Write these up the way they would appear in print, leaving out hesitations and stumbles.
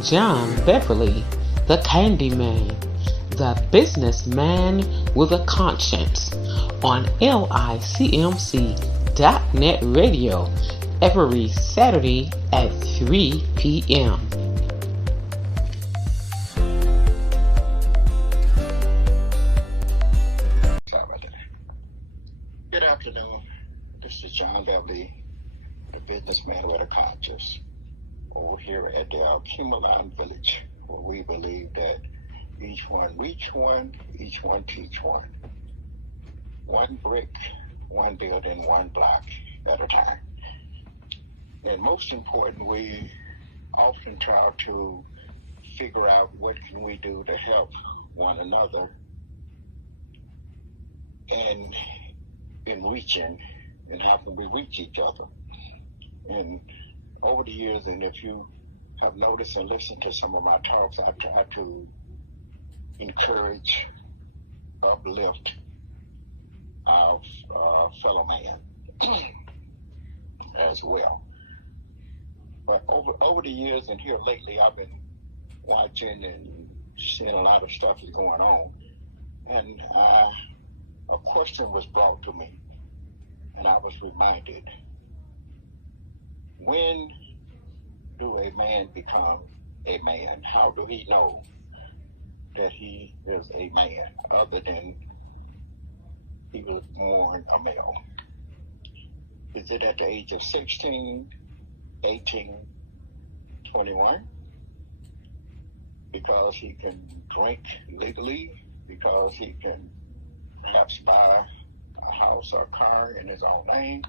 John Beverly, the Candyman, the businessman with a conscience, on LICMC.net radio every Saturday at 3 p.m. Sorry about that. Good afternoon. This is John Beverly, the businessman with a conscience, over here at the Alchemalon Village, where we believe that each one reach one, each one teach one. One brick, one building, one block at a time. And most important, we often try to figure out what can we do to help one another and in reaching, and how can we reach each other. And over the years, and if you have noticed and listened to some of my talks, I try to encourage, uplift our fellow man as well. But over the years and here lately, I've been watching and seeing a lot of stuff is going on. And a question was brought to me, and I was reminded, when do a man become a man? How do he know that he is a man other than he was born a male? Is it at the age of 16, 18, 21? Because he can drink legally, because he can perhaps buy a house or a car in his own name,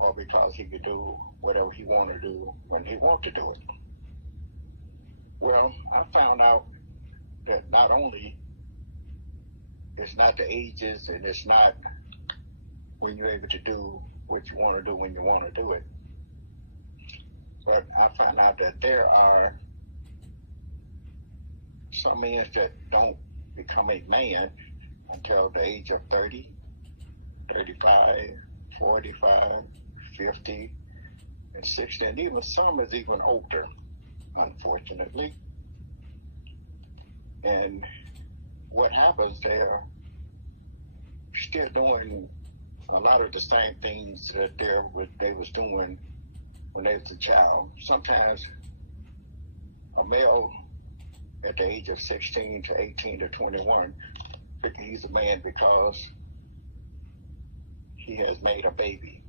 or because he could do whatever he wanted to do when he wanted to do it. Well, I found out that not only it's not the ages and it's not when you're able to do what you want to do when you want to do it, but I found out that there are some men that don't become a man until the age of 30, 35, 45, 50, and 60, and even some is even older, unfortunately. And what happens, they're still doing a lot of the same things that they was doing when they was a child. Sometimes a male at the age of 16 to 18 to 21 thinking he's a man because he has made a baby,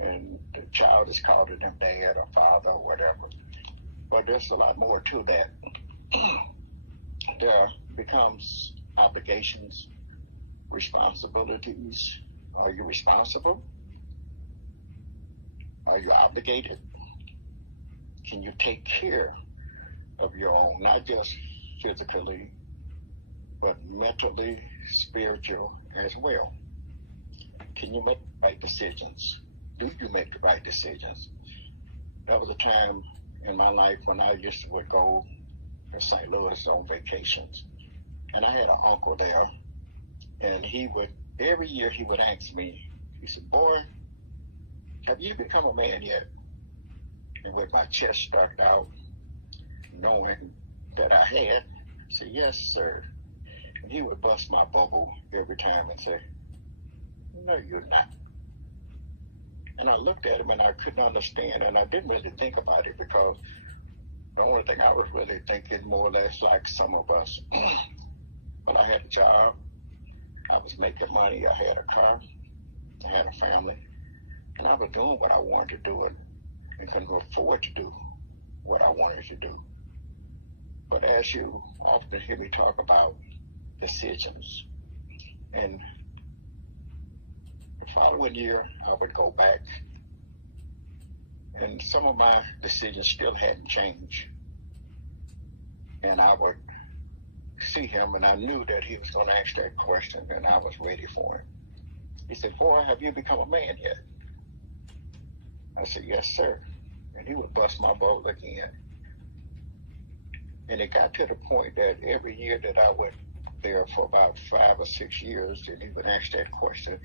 and the child is calling him dad or father or whatever. But there's a lot more to that. There becomes obligations, responsibilities. Are you responsible? Are you obligated? Can you take care of your own, not just physically, but mentally, spiritual as well? Can you make the right decisions? Do you make the right decisions? That was a time in my life when I used to go to St. Louis on vacations. And I had an uncle there, and every year he would ask me, he said, "Boy, have you become a man yet?" And with my chest stuck out, knowing that I had, I said, "Yes, sir." And he would bust my bubble every time and say, "No, you're not." And I looked at him and I couldn't understand, and I didn't really think about it because the only thing I was really thinking more or less like some of us. But I had a job, I was making money, I had a car, I had a family, and I was doing what I wanted to do and couldn't afford to do what I wanted to do. But as you often hear me talk about decisions, and the following year I would go back, and some of my decisions still hadn't changed. And I would see him, and I knew that he was going to ask that question, and I was ready for him. He said, "Boy, have you become a man yet?" I said, "Yes, sir." And he would bust my bubble again. And it got to the point that every year that I went there for about 5 or 6 years, and he would ask that question,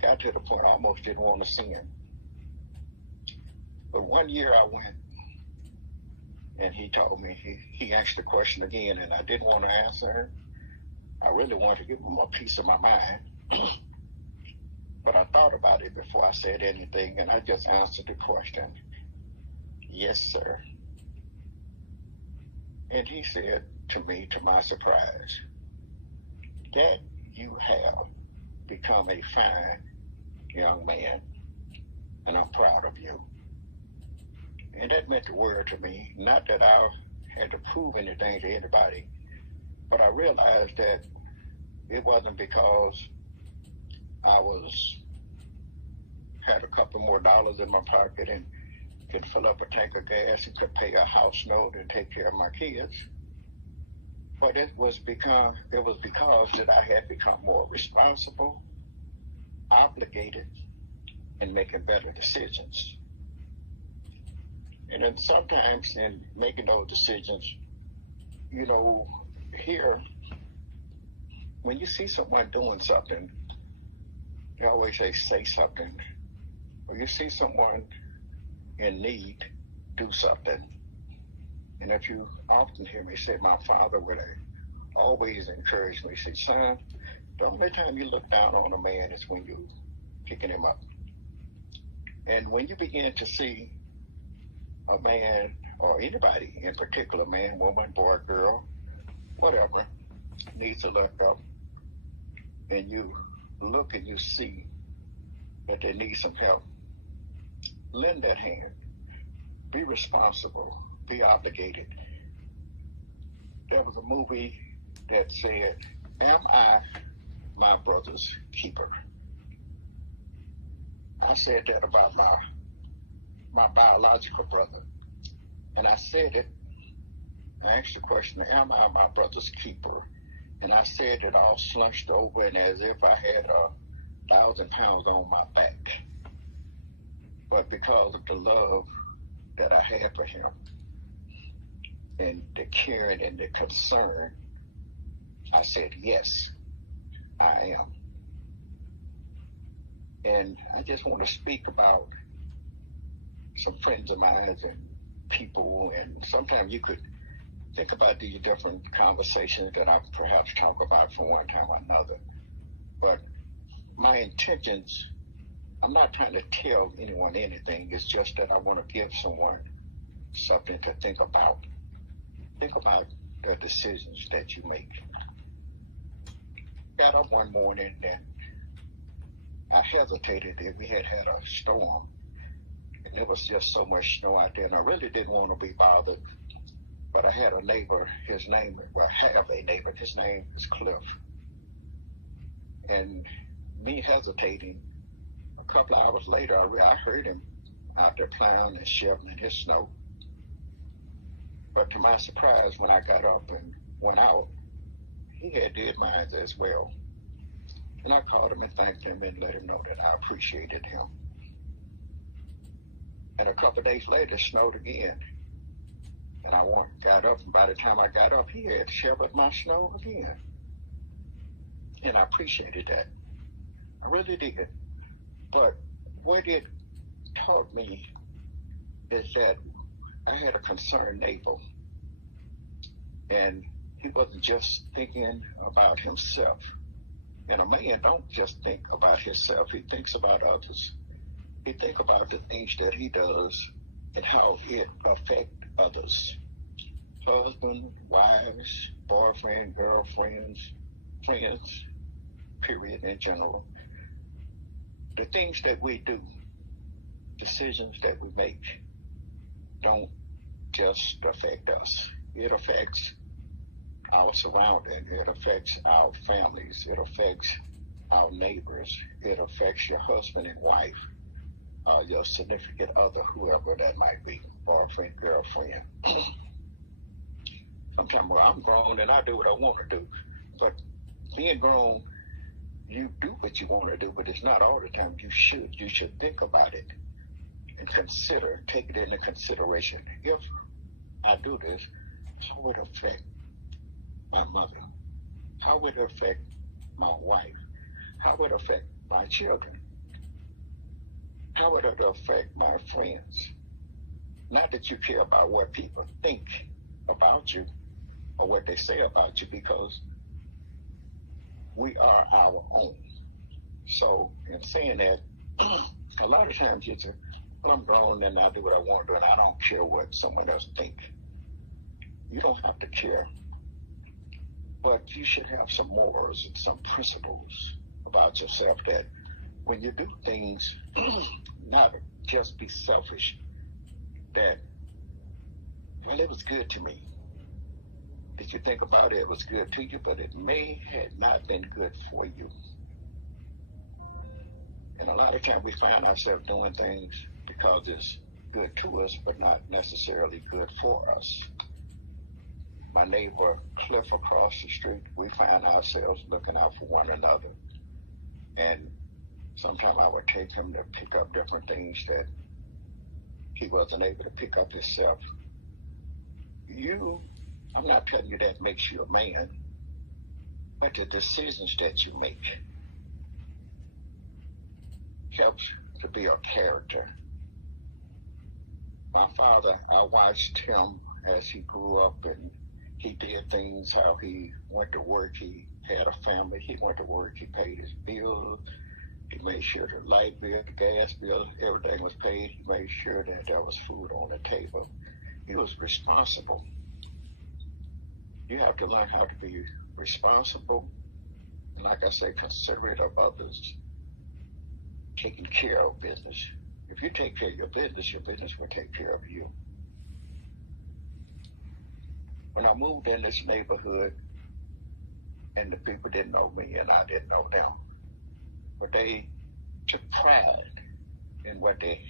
got to the point I almost didn't want to see him. But one year I went, And he told me, he asked the question again, and I didn't want to answer him. I really wanted to give him a piece of my mind. But I thought about it before I said anything, and I just answered the question, yes, sir. And he said to me, to my surprise, that you have become a fine young man, and I'm proud of you. And that meant the world to me. Not that I had to prove anything to anybody, but I realized that it wasn't because I had a couple more dollars in my pocket and could fill up a tank of gas and could pay a house note and take care of my kids. But it was because that I had become more responsible, obligated, and making better decisions. And then sometimes in making those decisions, here, when you see someone doing something, they always say something. When you see someone in need, do something. And if you often hear me say, my father would always encourage me, say, son, the only time you look down on a man is when you're picking him up. And when you begin to see a man, or anybody in particular, man, woman, boy, girl, whatever, needs to look up, and you look and you see that they need some help, lend that hand. Be responsible. Be obligated. There was a movie that said, am I my brother's keeper? I said that about my biological brother. And I said it, I asked the question, am I my brother's keeper? And I said it all slunched over and as if I had 1,000 pounds on my back. But because of the love that I had for him and the caring and the concern, I said, yes, I am. And I just want to speak about some friends of mine and people, and sometimes you could think about these different conversations that I perhaps talk about from one time or another. But my intentions, I'm not trying to tell anyone anything. It's just that I want to give someone something to think about. Think about the decisions that you make. Got up one morning and I hesitated. We had a storm, and there was just so much snow out there, and I really didn't want to be bothered. But I had a neighbor, his name is Cliff. And me hesitating, a couple of hours later, I heard him out there plowing and shoveling his snow. But to my surprise, when I got up and went out, he had did mine as well. And I called him and thanked him and let him know that I appreciated him. And a couple of days later, it snowed again. And I got up, and by the time I got up, he had shoveled my snow again. And I appreciated that. I really did. But what it taught me is that I had a concerned neighbor. And he wasn't just thinking about himself. And a man don't just think about himself, he thinks about others. He thinks about the things that he does and how it affects others. Husband, wives, boyfriend, girlfriends, friends, period, in general. The things that we do, decisions that we make, don't just affect us. It affects our surrounding. It affects our families. It affects our neighbors. It affects your husband and wife, your significant other, whoever that might be, boyfriend, girlfriend. Sometimes, well, I'm grown and I do what I want to do. But being grown, you do what you want to do, but it's not all the time. You should think about it and take it into consideration. If I do this, how would it affect my mother? How would it affect my wife? How would it affect my children? How would it affect my friends? Not that you care about what people think about you or what they say about you, because we are our own. So in saying that, a lot of times you say, well, I'm grown and I do what I want to do and I don't care what someone else thinks. You don't have to care, but you should have some morals and some principles about yourself, that when you do things, not just be selfish, that, well, it was good to me. Did you think about it? It was good to you, but it may have not been good for you. And a lot of times we find ourselves doing things because it's good to us, but not necessarily good for us. My neighbor Cliff across the street, we find ourselves looking out for one another. And sometimes I would take him to pick up different things that he wasn't able to pick up himself. I'm not telling you that makes you a man, but the decisions that you make helps to be a character. My father, I watched him as he grew up, and he did things, how he went to work, he had a family, he went to work, he paid his bills, he made sure the light bill, the gas bill, everything was paid, he made sure that there was food on the table. He was responsible. You have to learn how to be responsible, and like I say, considerate of others, taking care of business. If you take care of your business will take care of you. When I moved in this neighborhood, and the people didn't know me and I didn't know them, but they took pride in what they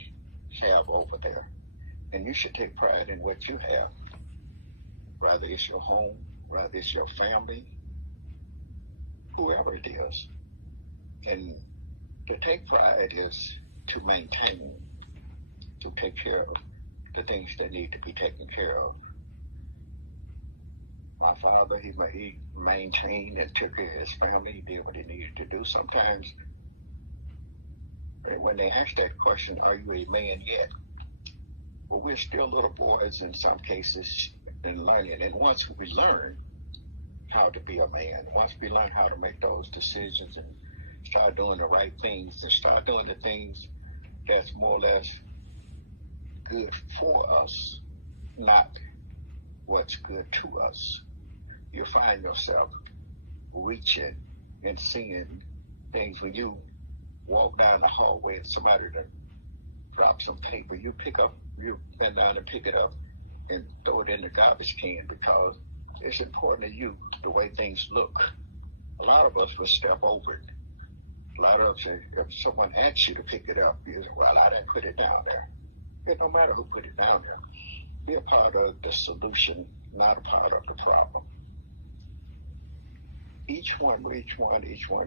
have over there. And you should take pride in what you have, whether it's your home, whether it's your family, whoever it is. And to take pride is to maintain, to take care of the things that need to be taken care of. My father, he maintained and took care of his family. He did what he needed to do. Sometimes when they ask that question, are you a man yet? Well, we're still little boys in some cases and learning. And once we learn how to be a man, once we learn how to make those decisions and start doing the right things and start doing the things that's more or less good for us, not what's good to us, you'll find yourself reaching and seeing things. When you walk down the hallway and somebody drop some paper, you bend down and pick it up and throw it in the garbage can, because it's important to you the way things look. A lot of us will step over it. A lot of us, if someone asks you to pick it up, you say, well, I didn't put it down there. It don't matter who put it down there. Be a part of the solution, not a part of the problem. Each one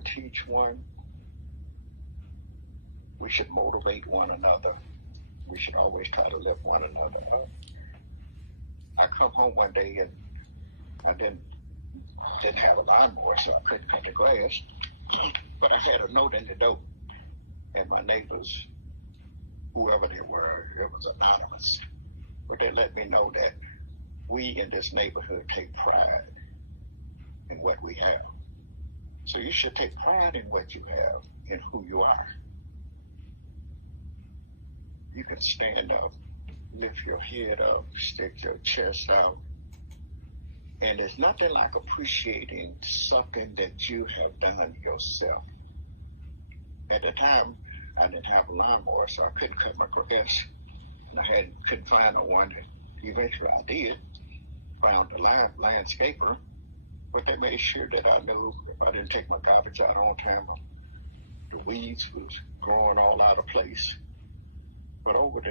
teach one. We should motivate one another. We should always try to lift one another up. I come home one day and I didn't have a lawnmower, so I couldn't cut the grass. But I had a note in the door, and my neighbors, whoever they were, it was anonymous. But they let me know that we in this neighborhood take pride in what we have. So you should take pride in what you have, in who you are. You can stand up, lift your head up, stick your chest out. And there's nothing like appreciating something that you have done yourself. At the time, I didn't have a lawnmower, so I couldn't cut my grass. And I couldn't find one. Eventually I did. Found a landscaper. But they made sure that I knew if I didn't take my garbage out on time, the weeds was growing all out of place. But over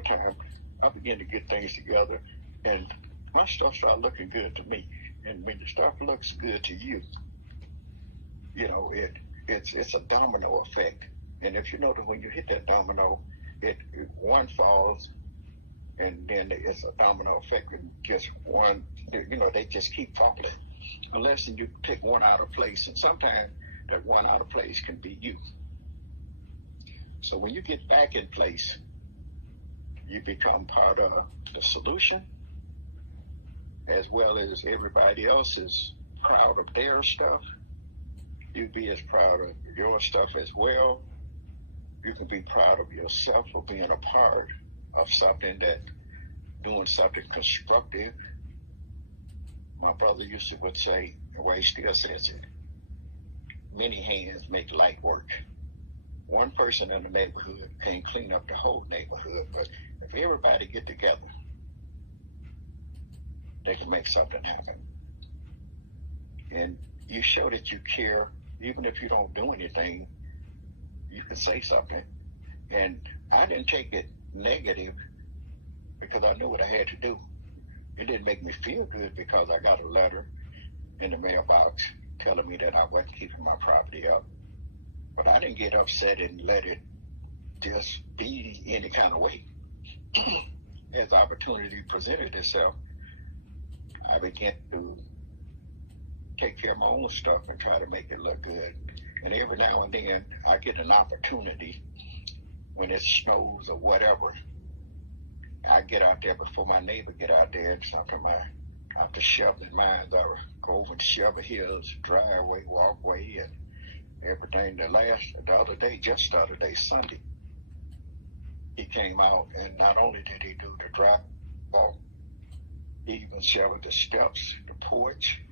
time, I began to get things together, and my stuff started looking good to me. And when the stuff looks good to you, you know, it's a domino effect. And if you know that when you hit that domino, one falls, and then it's a domino effect, and just one, you know, they just keep falling. Unless you pick one out of place, and sometimes that one out of place can be you. So when you get back in place, you become part of the solution, as well as everybody else is proud of their stuff. You be as proud of your stuff as well. You can be proud of yourself for being a part of something that, doing something constructive. My brother used to would say, the way he still says it, many hands make light work. One person in the neighborhood can't clean up the whole neighborhood, but if everybody get together, they can make something happen. And you show that you care, even if you don't do anything, you can say something. And I didn't take it negative because I knew what I had to do. It didn't make me feel good because I got a letter in the mailbox telling me that I wasn't keeping my property up. But I didn't get upset and let it just be any kind of way. As opportunity presented itself, I began to take care of my own stuff and try to make it look good. And every now and then I get an opportunity when it snows or whatever. I get out there before my neighbor get out there, and sometimes after shoveling mine, I go over and shovel his driveway, walkway, and everything. The other day, Sunday, he came out, and not only did he do the driveway, he even shoveled the steps, the porch.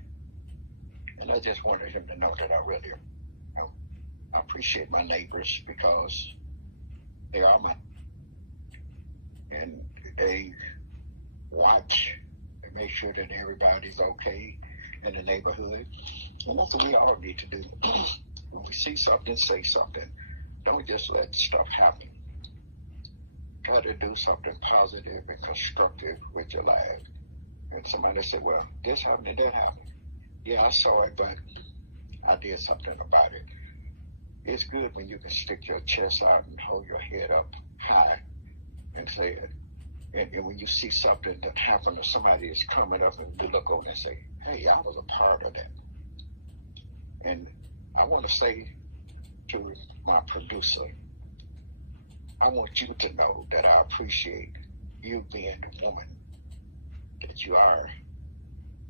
And I just wanted him to know that I really I appreciate my neighbors because they are and they watch and make sure that everybody's okay in the neighborhood. And that's what we all need to do. When we see something, say something. Don't just let stuff happen. Try to do something positive and constructive with your life. And somebody said, well, this happened and that happened. Yeah, I saw it, but I did something about it. It's good when you can stick your chest out and hold your head up high and say it. And when you see something that happened or somebody is coming up and you look over and say, hey, I was a part of that. And I want to say to my producer, I want you to know that I appreciate you being the woman that you are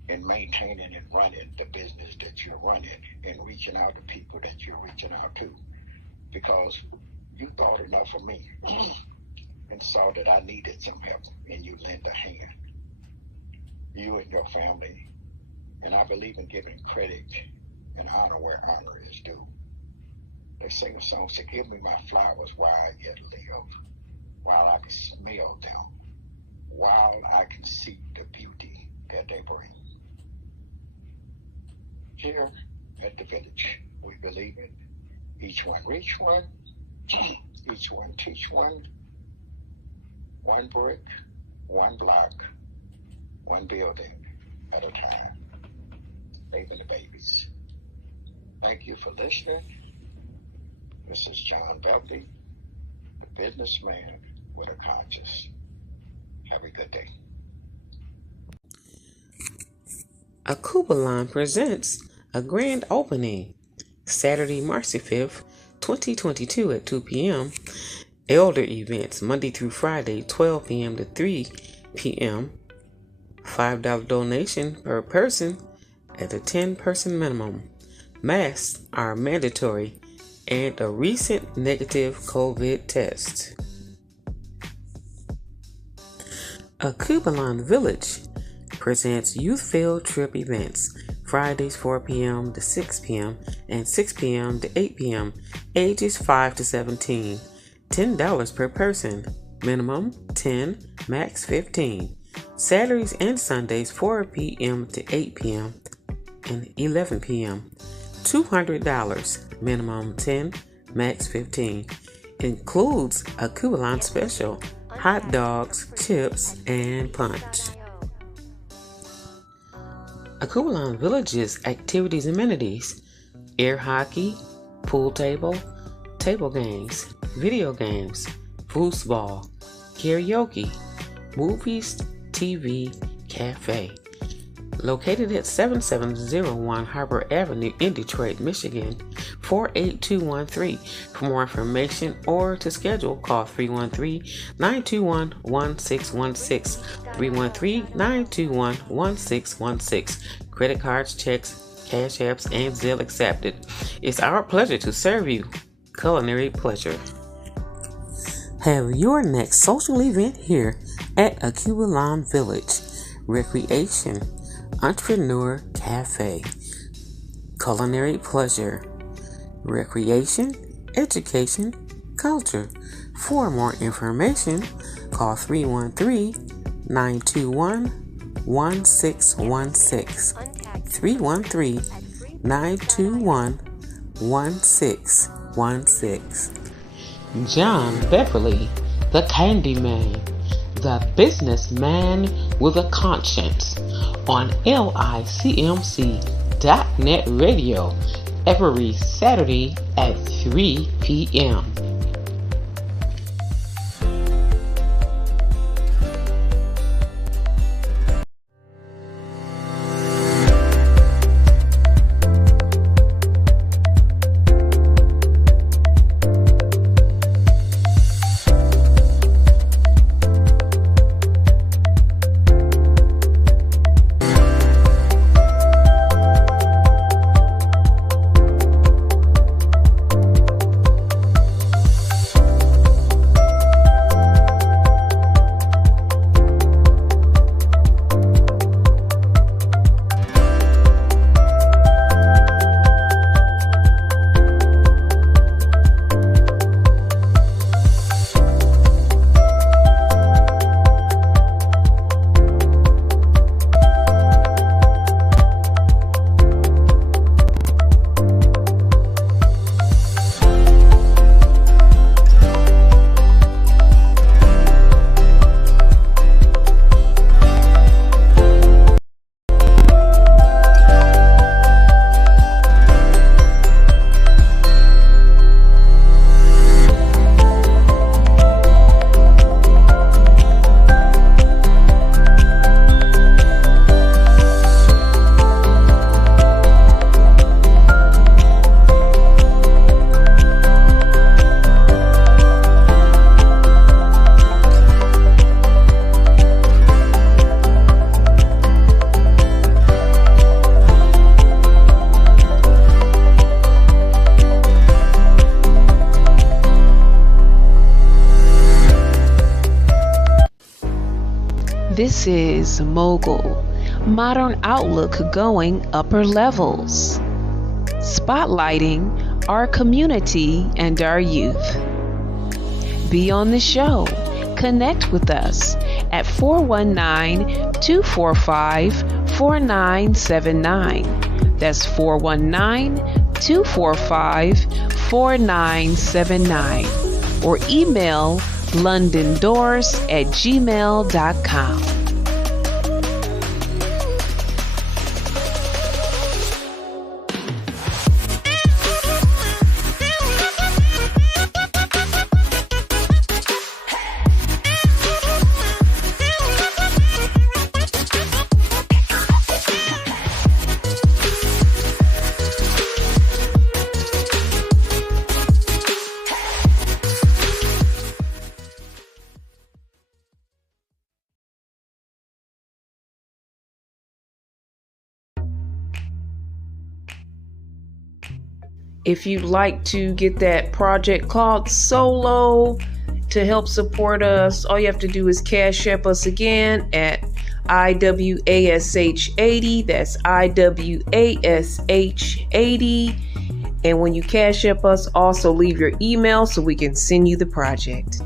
and maintaining and running the business that you're running and reaching out to people that you're reaching out to, because you thought enough of me and saw that I needed some help and you lent a hand, you and your family. And I believe in giving credit and honor where honor is due. They sing a song, say, give me my flowers while I yet live, while I can smell them, while I can see the beauty that they bring. Here at the village, we believe in each one reach one, each one teach one brick, one block, one building at a time, saving the babies. Thank you for listening. This is John Beverly, the businessman with a conscience. Have a good day. Akubalon presents a grand opening Saturday, March 5th, 2022 at 2 p.m. Elder events Monday through Friday, 12 p.m. to 3 p.m. $5 donation per person at a 10-person minimum. Masks are mandatory and a recent negative COVID test. Akubalon Village presents youth field trip events Fridays 4 p.m. to 6 p.m. and 6 p.m. to 8 p.m. ages 5 to 17. $10 per person. Minimum 10, max 15. Saturdays and Sundays 4 p.m. to 8 p.m. and 11 p.m. $200. Minimum 10, max 15. Includes a Akubalon special, hot dogs, chips, and punch. Akubalon Village's activities and amenities: air hockey, pool table, table games, video games, foosball, karaoke, movies, TV, cafe. Located at 7701 Harbor Avenue in Detroit, Michigan, 48213. For more information or to schedule, call 313-921-1616. 313-921-1616. Credit cards, checks, cash apps, and Zelle accepted. It's our pleasure to serve you. Culinary pleasure. Have your next social event here at Acubalon Village. Recreation, Entrepreneur Cafe. Culinary pleasure. Recreation, education, culture. For more information, call 313-921-1616. 313-921-1616. John Beverly, the Candyman, the businessman with a conscience, on LICMC.net radio every Saturday at 3 p.m. This is Mogul, Modern Outlook going upper levels, spotlighting our community and our youth. Be on the show. Connect with us at 419-245-4979. That's 419-245-4979. Or email londondoors@gmail.com. If you'd like to get that project called Solo to help support us, all you have to do is Cash App us again at IWASH80. That's IWASH80. And when you Cash App us, also leave your email so we can send you the project.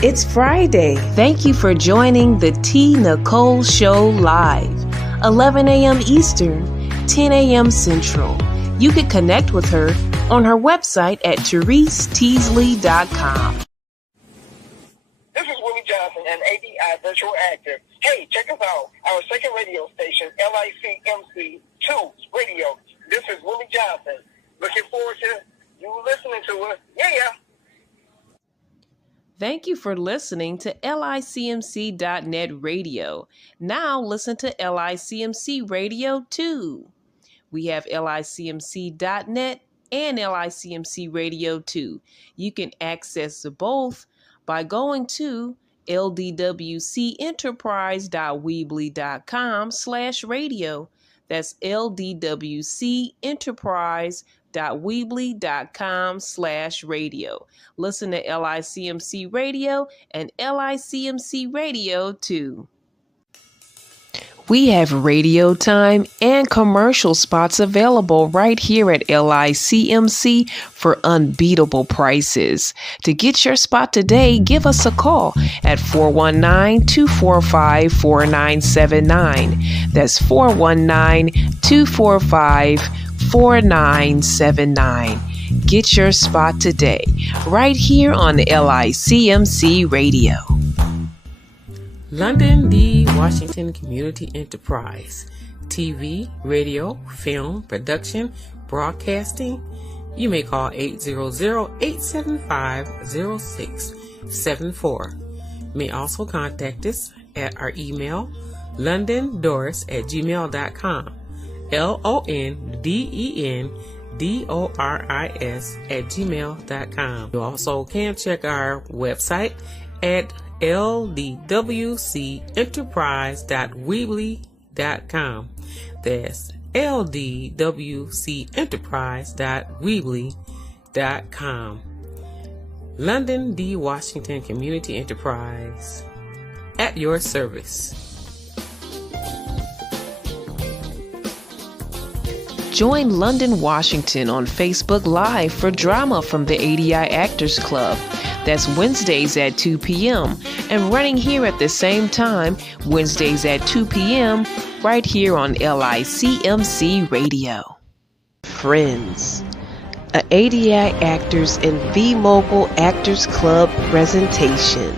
It's Friday. Thank you for joining the T. Nicole Show live, 11 a.m. Eastern, 10 a.m. Central. You can connect with her on her website at ThereseTeasley.com. This is Willie Johnson, an ADI virtual actor. Hey, check us out. Our second radio station, LICMC2 Radio. This is Willie Johnson. Looking forward to you listening to us. Yeah. Thank you for listening to LICMC.net radio. Now listen to LICMC Radio 2. We have LICMC.net and LICMC Radio 2. You can access both by going to ldwcenterprise.weebly.com/radio. That's ldwcenterprise.weebly.com/radio. Listen to LICMC Radio and LICMC Radio 2. We have radio time and commercial spots available right here at LICMC for unbeatable prices. To get your spot today, give us a call at 419-245-4979. That's 419-245-4979. Get your spot today, right here on LICMC Radio. London D. Washington Community Enterprise. TV, radio, film, production, broadcasting. You may call 800-875-0674. You may also contact us at our email, londondoris@gmail.com. LONDENDORIS@gmail.com. You also can check our website at ldwcenterprise.weebly.com. That's ldwcenterprise.weebly.com. London D. Washington Community Enterprise, at your service. Join London Washington on Facebook Live for drama from the ADI Actors Club. That's Wednesdays at 2 p.m. and running here at the same time, Wednesdays at 2 p.m. right here on LICMC Radio. Friends, a ADI Actors and V-Mogul Actors Club presentation.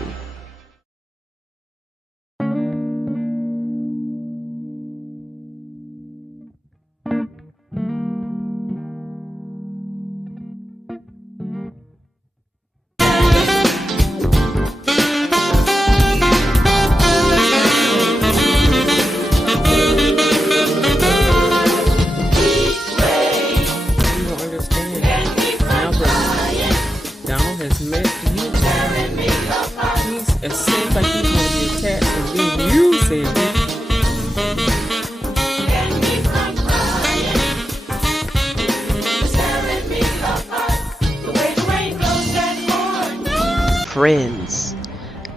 Friends,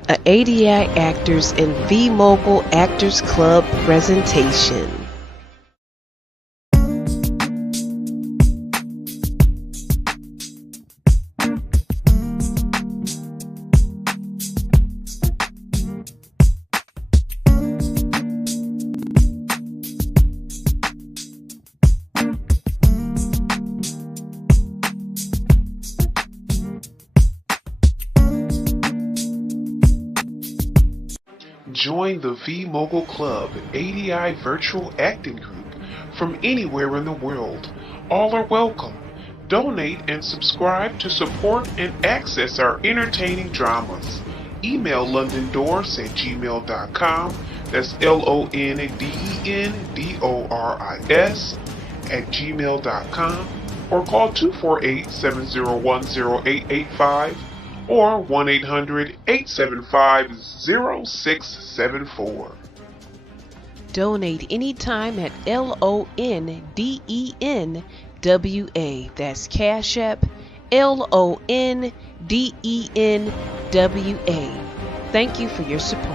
a ADI Actors and V-Mogul Actors Club presentation. Join the V-Mogul Club ADI Virtual Acting Group from anywhere in the world. All are welcome. Donate and subscribe to support and access our entertaining dramas. Email londondoris@gmail.com. That's LONDENDORIS@gmail.com. Or call 248-701-0885. or 1-800-875-0674. Donate anytime at LONDENWA. That's Cash App, LONDENWA. Thank you for your support.